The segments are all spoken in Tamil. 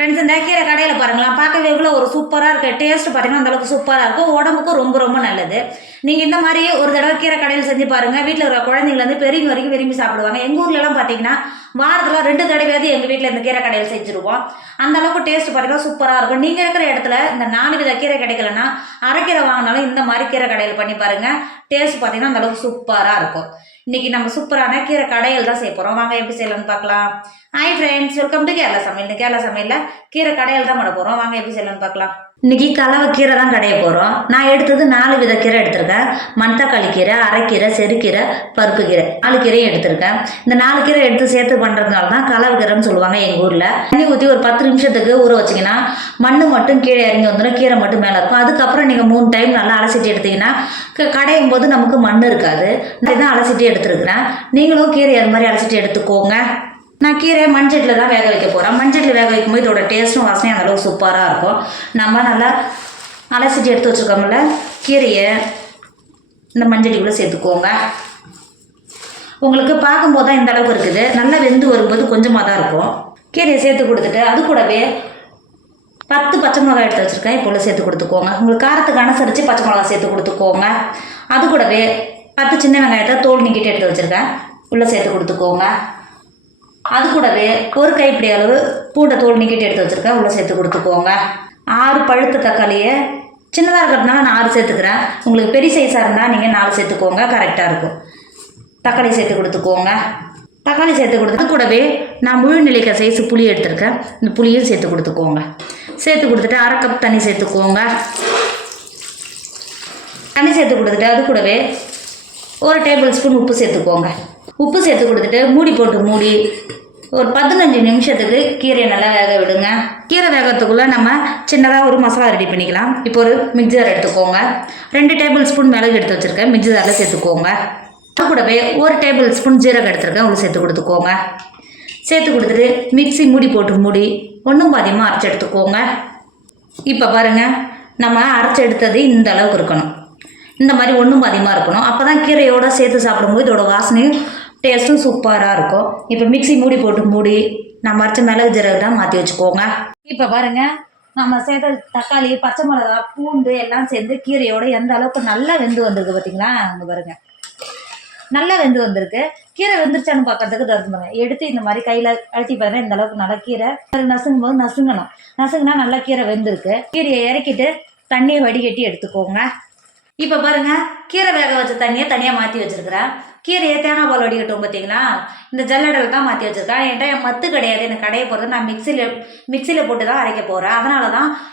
ஃப்ரெண்ட்ஸ் இந்த கீரை கடையில் பாருங்களா பார்க்கவே எவ்வளோ ஒரு சூப்பராக இருக்குது. டேஸ்ட் பார்த்தீங்கன்னா அந்தளவுக்கு சூப்பராக இருக்கும், உடம்புக்கும் ரொம்ப ரொம்ப நல்லது. நீங்கள் இந்த மாதிரி ஒரு தடவை கீரை கடையில் செஞ்சு பாருங்கள். வீட்டில் இருக்கிற குழந்தைங்கலேருந்து பெரியவங்க வரைக்கும் விரும்பி சாப்பிடுவாங்க. எங்கள் ஊர்லலாம் பார்த்தீங்கன்னா வாரத்தில் 2 தடவையாவது எங்கள் வீட்டில் இந்த கீரை கடையில் செஞ்சுருவோம். அந்தளவுக்கு டேஸ்ட் பார்த்தீங்கன்னா சூப்பராக இருக்கும். நீங்கள் இருக்கிற இடத்துல இந்த 4 வித கீரை கிடைக்கலன்னா அரைக்கீரை வாங்கினாலும் இந்த மாதிரி கீரை கடையில் பண்ணி பாருங்கள். டேஸ்ட் பார்த்தீங்கன்னா அந்தளவுக்கு சூப்பராக இருக்கும். இன்றைக்கி நம்ம சூப்பரான கீரை கடையில் தான் செய்ய போகிறோம். வாங்க எப்படி செய்யலாம்னு பார்க்கலாம். Hi friends, welcome to Kerala சமையல். இந்த கேரளா சமையலில் கீரை கடையில் தான் பண்ண போகிறோம். வாங்க எப்படி செய்யலாம்னு பார்க்கலாம். இன்றைக்கி கலவை கீரை தான் கடைய போகிறோம். நான் எடுத்தது 4 வித கீரை எடுத்திருக்கேன். மணத்தக்காளி கீரை, அரைக்கீரை, செருக்கீரை, பருப்பு கீரை, 4 கீரையும் எடுத்திருக்கேன். இந்த 4 கீரை எடுத்து சேர்த்து பண்ணுறதுனால தான் கலவை கீரைன்னு சொல்லுவாங்க எங்கள் ஊரில். தண்ணி ஊற்றி ஒரு 10 நிமிஷத்துக்கு ஊற வச்சிங்கன்னா மண் மட்டும் கீழே இறங்கி வந்துடும், கீரை மட்டும் மேலே இருக்கும். அதுக்கப்புறம் நீங்கள் 3 டைம் நல்லா அலசிட்டு எடுத்தீங்கன்னா கடையும் போது நமக்கு மண் இருக்காது. நான் தான் அலசிட்டு எடுத்துருக்கிறேன். நீங்களும் கீரை அது மாதிரி அலசிட்டு எடுத்துக்கோங்க. நான் கீரை மண்சட்டில் தான் வேக வைக்க போகிறேன். மண்சட்டில் வேக வைக்கும்போது இதோட டேஸ்ட்டும் வாசனையும் அந்தளவுக்கு சூப்பராக இருக்கும். நம்ம நல்லா அலசிட்டு எடுத்து வச்சுருக்கோம்ல கீரையை இந்த மண்சட்டிக்குள்ளே சேர்த்துக்கோங்க. உங்களுக்கு பார்க்கும்போது தான் இந்த அளவுக்கு இருக்குது. நல்லா வெந்து வரும்போது கொஞ்சமாக தான் இருக்கும். கீரையை சேர்த்து கொடுத்துட்டு அது கூடவே 10 பச்சை மிளகாய் எடுத்து வச்சுருக்கேன். இப்போ உள்ள சேர்த்து கொடுத்துக்கோங்க. உங்களுக்கு காரத்துக்கு அனுசரித்து பச்சை மிளகாய் சேர்த்து கொடுத்துக்கோங்க. அது கூடவே 10 சின்ன வெங்காயத்தை தோல் நீக்கிட்டு எடுத்து வச்சுருக்கேன். உள்ளே சேர்த்து கொடுத்துக்கோங்க. அது கூடவே ஒரு கைப்பிடி அளவு பூண்டை தோல் நீக்கிட்டு எடுத்து வச்சுருக்கேன். உள்ளே சேர்த்து கொடுத்துக்கோங்க. 6 பழுத்த தக்காளியை சின்னதாக இருக்கிறதுனால நான் 6 சேர்த்துக்கிறேன். உங்களுக்கு பெரிய சைஸாக இருந்தால் நீங்கள் 4 சேர்த்துக்கோங்க, கரெக்டாக இருக்கும். தக்காளி சேர்த்து கொடுத்துக்கோங்க. தக்காளி சேர்த்து கொடுத்து கூடவே நான் முழு நெல்லிக்காய் சைஸ் புளி எடுத்துருக்கேன். இந்த புளியும் சேர்த்து கொடுத்துக்கோங்க. சேர்த்து கொடுத்துட்டு 1/2 கப் தண்ணி சேர்த்துக்கோங்க. தண்ணி சேர்த்து கொடுத்துட்டு அது கூடவே 1 டேபிள் ஸ்பூன் உப்பு சேர்த்துக்கோங்க. உப்பு சேர்த்து கொடுத்துட்டு மூடி போட்டு மூடி ஒரு 15 நிமிஷத்துக்கு கீரையை நல்லா வேக விடுங்க. கீரை வேகிறதுக்குள்ளே நம்ம சின்னதாக ஒரு மசாலா ரெடி பண்ணிக்கலாம். இப்போ ஒரு மிக்ஸி ஜார் எடுத்துக்கோங்க. 2 டேபிள் ஸ்பூன் மிளகு எடுத்து வச்சுருக்கேன். மிக்ஸி ஜாரில் சேர்த்துக்கோங்க. அது கூடவே 1 டேபிள் ஸ்பூன் ஜீரகம் எடுத்துருக்கேன். உள்ள சேர்த்து கொடுத்துக்கோங்க. சேர்த்து கொடுத்துட்டு மிக்ஸி மூடி போட்டு மூடி ஒன்றும் பாதியமாக அரைச்சி எடுத்துக்கோங்க. இப்போ பாருங்கள், நம்ம அரைச்சி எடுத்தது இந்த அளவுக்கு இருக்கணும். இந்த மாதிரி ஒன்றும் பாதியமாக இருக்கணும். அப்போ தான் கீரையோடு சேர்த்து சாப்பிடும்போது இதோட வாசனையும் டேஸ்ட்டும் சூப்பராக இருக்கும். இப்போ மிக்ஸி மூடி போட்டு மூடி நம்ம அரைச்ச மிளகு ஜீரகம் மாற்றி வச்சுக்கோங்க. இப்போ பாருங்கள், நம்ம சேர்த்த தக்காளி, பச்சை மிளகா, பூண்டு எல்லாம் சேர்ந்து கீரையோடு எந்த அளவுக்கு நல்லா வெந்து வந்திருக்கு பார்த்தீங்களா? அங்கே பாருங்கள், நல்லா வெந்து வந்திருக்கு. கீரை வெந்துருச்சான்னு பார்க்கறதுக்கு தருந்துங்க. எடுத்து இந்த மாதிரி கையில் அழுத்தி பாருங்கள். இந்த அளவுக்கு நல்லா கீரை நசுங்கும் போது நசுங்கினா நல்லா கீரை வெந்திருக்கு. கீரையை இறக்கிட்டு தண்ணியை வடிகட்டி எடுத்துக்கோங்க. இப்போ பாருங்கள், கீரை வேக வச்ச தண்ணியை தனியாக மாற்றி வச்சுருக்கிறேன். கீரையை தேங்காய் பால் வடிகட்டும் பார்த்தீங்களா? இந்த ஜல்லடையில் தான் மாற்றி வச்சுருக்கேன். என்கிட்ட மத்து கிடையாது. எனக்கு கடையை போகிறது நான் மிக்சியில் போட்டு தான் அரைக்க போகிறேன்.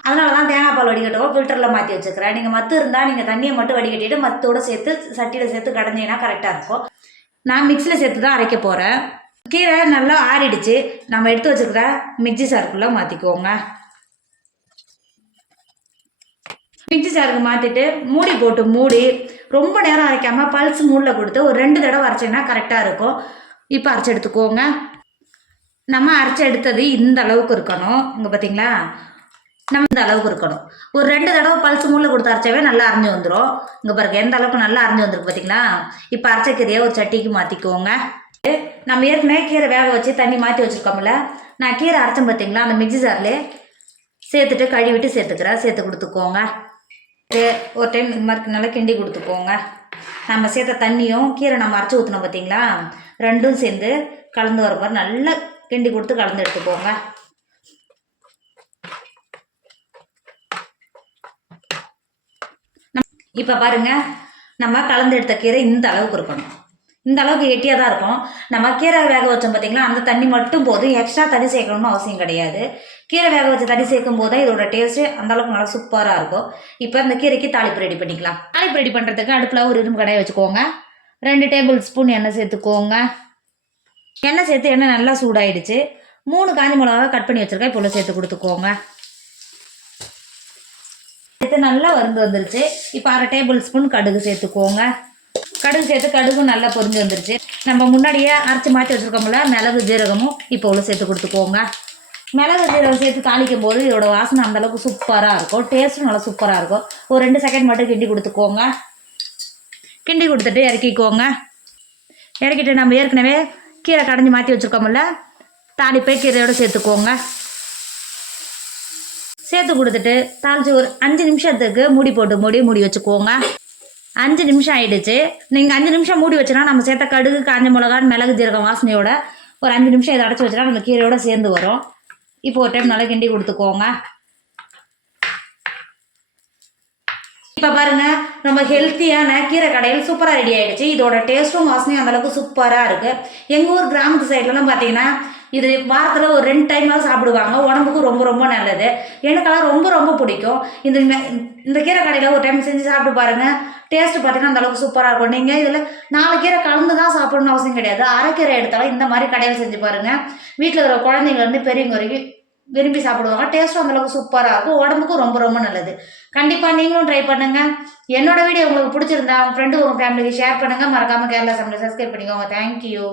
அதனால தான் தேங்காய் பால் வடிகட்டவோ ஃபில்டரில் மாற்றி வச்சுருக்கிறேன். நீங்கள் மத்து இருந்தால் நீங்கள் தண்ணியை மட்டும் வடிகட்டிட்டு மத்தோடு சேர்த்து சட்டியில் சேர்த்து கடைஞ்சிங்கன்னா கரெக்டாக இருக்கும். நான் மிக்சியில் சேர்த்து தான் அரைக்க போகிறேன். கீரை நல்லா ஆறிடுச்சு. நம்ம எடுத்து வச்சுருக்கிற மிக்ஸி ஜாருக்குள்ளே மாற்றிக்கோங்க. மிக்ஸி ஜாருக்கு மாற்றிட்டு மூடி போட்டு மூடி ரொம்ப நேரம் அரைக்காமல் பல்ஸ் மூடில் கொடுத்து ஒரு 2 தடவை அரைச்சிங்கன்னா கரெக்டாக இருக்கும். இப்போ அரைச்சி எடுத்துக்கோங்க. நம்ம அரைச்சி எடுத்தது இந்த அளவுக்கு இருக்கணும். இங்கே பார்த்தீங்களா, நம்ம இந்த அளவுக்கு இருக்கணும். ஒரு 2 தடவை பல்ஸ் மூடில் கொடுத்து அரைச்சாவே நல்லா அரைஞ்சி வந்துடும். இங்கே பாருங்கள், எந்த அளவுக்கு நல்லா அரைஞ்சி வந்துருக்கு பார்த்தீங்களா? இப்போ அரைச்ச கீரையை ஒரு சட்டிக்கு மாற்றிக்கோங்க. நம்ம ஏற்கனவே கீரை வேக வச்சு தண்ணி மாற்றி வச்சுருக்கோம்ல, நான் கீரை அரைச்சேன் பார்த்தீங்களா? அந்த மிக்ஸி ஜார்லேயே சேர்த்துட்டு கழுவிட்டு சேர்த்து கொடுத்துக்கோங்க. ஒரு டைம் இந்த மாதிரி நல்லா கிண்டி கொடுத்துக்கோங்க. நம்ம சேர்த்த தண்ணியும் கீரை நம்ம அரைச்சி ஊற்றினோம் பார்த்தீங்களா, 2ம் சேர்ந்து கலந்து வர மாதிரி நல்லா கிண்டி கொடுத்து கலந்து எடுத்துக்கோங்க. இப்போ பாருங்கள், நம்ம கலந்து எடுத்த கீரை இந்த அளவுக்கு இருக்கணும். இந்த அளவுக்கு கெட்டியாக தான் இருக்கும். நம்ம கீரை வேக வச்சோம் பார்த்தீங்களா, அந்த தண்ணி மட்டும் போதும். எக்ஸ்ட்ரா தண்ணி சேர்க்கணும்னு அவசியம் கிடையாது. கீரை வேக வச்ச தண்ணி சேர்க்கும் போது இதோட டேஸ்ட்டு அந்தளவுக்கு நல்லா சூப்பராக இருக்கும். இப்போ இந்த கீரைக்கு தாளிப்பு ரெடி பண்ணிக்கலாம். தாளிப்பு ரெடி பண்ணுறதுக்கு அடுப்பில் ஒரு இரும்பு கடாயை வச்சுக்கோங்க. 2 டேபிள் ஸ்பூன் எண்ணெய் சேர்த்துக்கோங்க. எண்ணெய் சேர்த்து எண்ணெய் நல்லா சூடாயிடுச்சு. 3 காஞ்சி மிளகாவை கட் பண்ணி வச்சுருக்கேன். இப்போ சேர்த்து கொடுத்துக்கோங்க. சேர்த்து நல்லா வறுந்து வந்துருச்சு. இப்போ 1/2 டேபிள் ஸ்பூன் கடுகு சேர்த்துக்கோங்க. கடுகு சேர்த்து கடுகும் நல்லா பொரிஞ்சு வந்துருச்சு. நம்ம முன்னாடியே அரைச்சி மாற்றி வச்சுருக்கோம்ல மிளகு ஜீரகமும் இப்போ உள்ள சேர்த்து கொடுத்துக்கோங்க. மிளகு ஜீரகம் சேர்த்து தாளிக்கும் போது இதோட வாசனை அந்தளவுக்கு சூப்பராக இருக்கும். டேஸ்ட்டும் நல்லா சூப்பராக இருக்கும். ஒரு 2 செகண்ட் மட்டும் கிண்டி கொடுத்துக்கோங்க. கிண்டி கொடுத்துட்டு இறக்கிக்கோங்க. இறக்கிட்டு நம்ம ஏற்கனவே கீரை கடைஞ்சி மாற்றி வச்சுருக்கோம்ல, தாளிப்பை கீரையோடு சேர்த்துக்கோங்க. சேர்த்து கொடுத்துட்டு தாளித்து ஒரு 5 நிமிஷத்துக்கு மூடி போட்டு மூடி வச்சுக்கோங்க. 5 நிமிஷம் ஆயிடுச்சு. நீங்கள் 5 நிமிஷம் மூடி வச்சுனா நம்ம சேர்த்த கடுகு, காஞ்ச மிளகாய், மிளகு, ஜீரகம் வாசனையோட ஒரு 5 நிமிஷம் இதை அடைச்சி வச்சுனா நம்ம கீரையோட சேர்ந்து வரும். இப்போ ஒரு டைம் நல்லா கிண்டி கொடுத்துக்கோங்க. இப்போ பாருங்கள், நம்ம ஹெல்த்தியான கீரை கடையில் சூப்பராக ரெடி ஆகிடுச்சு. இதோட டேஸ்ட்டும் வாசனையும் அந்தளவுக்கு சூப்பராக இருக்குது. எங்கள் ஊர் கிராமத்து சைட்லலாம் பார்த்தீங்கன்னா இது வாரத்தில் ஒரு 2 டைமாவது சாப்பிடுவாங்க. உடம்புக்கும் ரொம்ப ரொம்ப நல்லது. எனக்கெல்லாம் ரொம்ப ரொம்ப பிடிக்கும். இந்த கீரை கடையில் ஒரு டைம் செஞ்சு சாப்பிட்டு பாருங்கள். டேஸ்ட்டு பார்த்தீங்கன்னா அந்தளவுக்கு சூப்பராக இருக்கும். நீங்கள் இதில் 4 கீரை கலந்து தான் சாப்பிடணும்னு அவசியம் கிடையாது. அரைக்கீரை எடுத்தாலும் இந்த மாதிரி கடையில் செஞ்சு பாருங்கள். வீட்டில் இருக்கிற குழந்தைங்கலேருந்து பெரியவங்க வரைக்கும் விரும்பி சாப்பிடுவாங்க. டேஸ்ட்டும் அந்தளவுக்கு சூப்பராக இருக்கும். உடம்புக்கும் ரொம்ப ரொம்ப நல்லது. கண்டிப்பாக நீங்களும் ட்ரை பண்ணுங்கள். என்னோட வீடியோ உங்களுக்கு பிடிச்சிருந்தா உங்கள் ஃப்ரெண்டு, உங்கள் ஃபேமிலிக்கு ஷேர் பண்ணுங்கள். மறக்காமல் கேரளா சமையல் சப்ஸ்கிரைப் பண்ணிக்கோங்க. தேங்க்யூ.